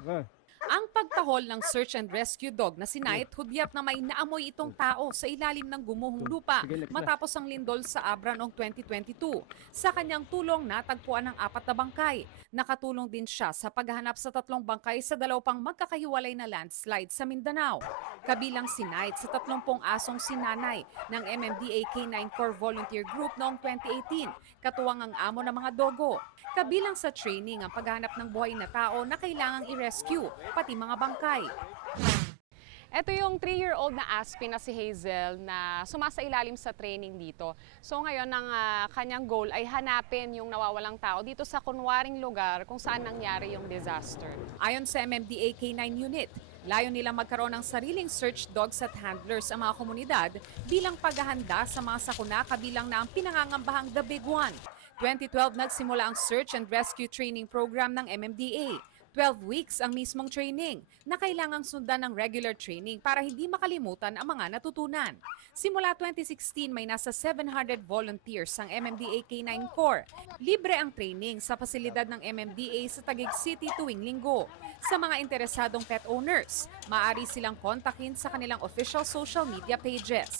Okay. Ang pagtahol ng search and rescue dog na si Knight hudyat na may naamoy itong tao sa ilalim ng gumuhong lupa Sige, next na. matapos ang lindol sa Abra noong 2022. Sa kanyang tulong, natagpuan ang 4 na bangkay. Nakatulong din siya sa paghahanap sa 3 bangkay sa 2 pang magkakahiwalay na landslide sa Mindanao. Kabilang si Knight sa 30 asong sinanay ng MMDA K9 Corps Volunteer Group noong 2018, katuwang ang amo ng mga dogo. Kabilang sa training ang paghahanap ng buhay na tao na kailangang i-rescue, pati mga bangkay. Ito yung 3-year-old na Aspen na si Hazel na sumasailalim sa training dito. So ngayon, ang kanyang goal ay hanapin yung nawawalang tao dito sa kunwaring lugar kung saan nangyari yung disaster. Ayon sa MMDA K9 unit, layo nilang magkaroon ng sariling search dogs at handlers ang mga komunidad bilang paghahanda sa mga sakuna kabilang na ang pinangangambahang The Big One. 2012 nagsimula ang search and rescue training program ng MMDA. 12 weeks ang mismong training na kailangang sundan ng regular training para hindi makalimutan ang mga natutunan. Simula 2016, may nasa 700 volunteers ang MMDA K9 Corps. Libre ang training sa pasilidad ng MMDA sa Taguig City tuwing linggo. Sa mga interesadong pet owners, maaari silang kontakin sa kanilang official social media pages.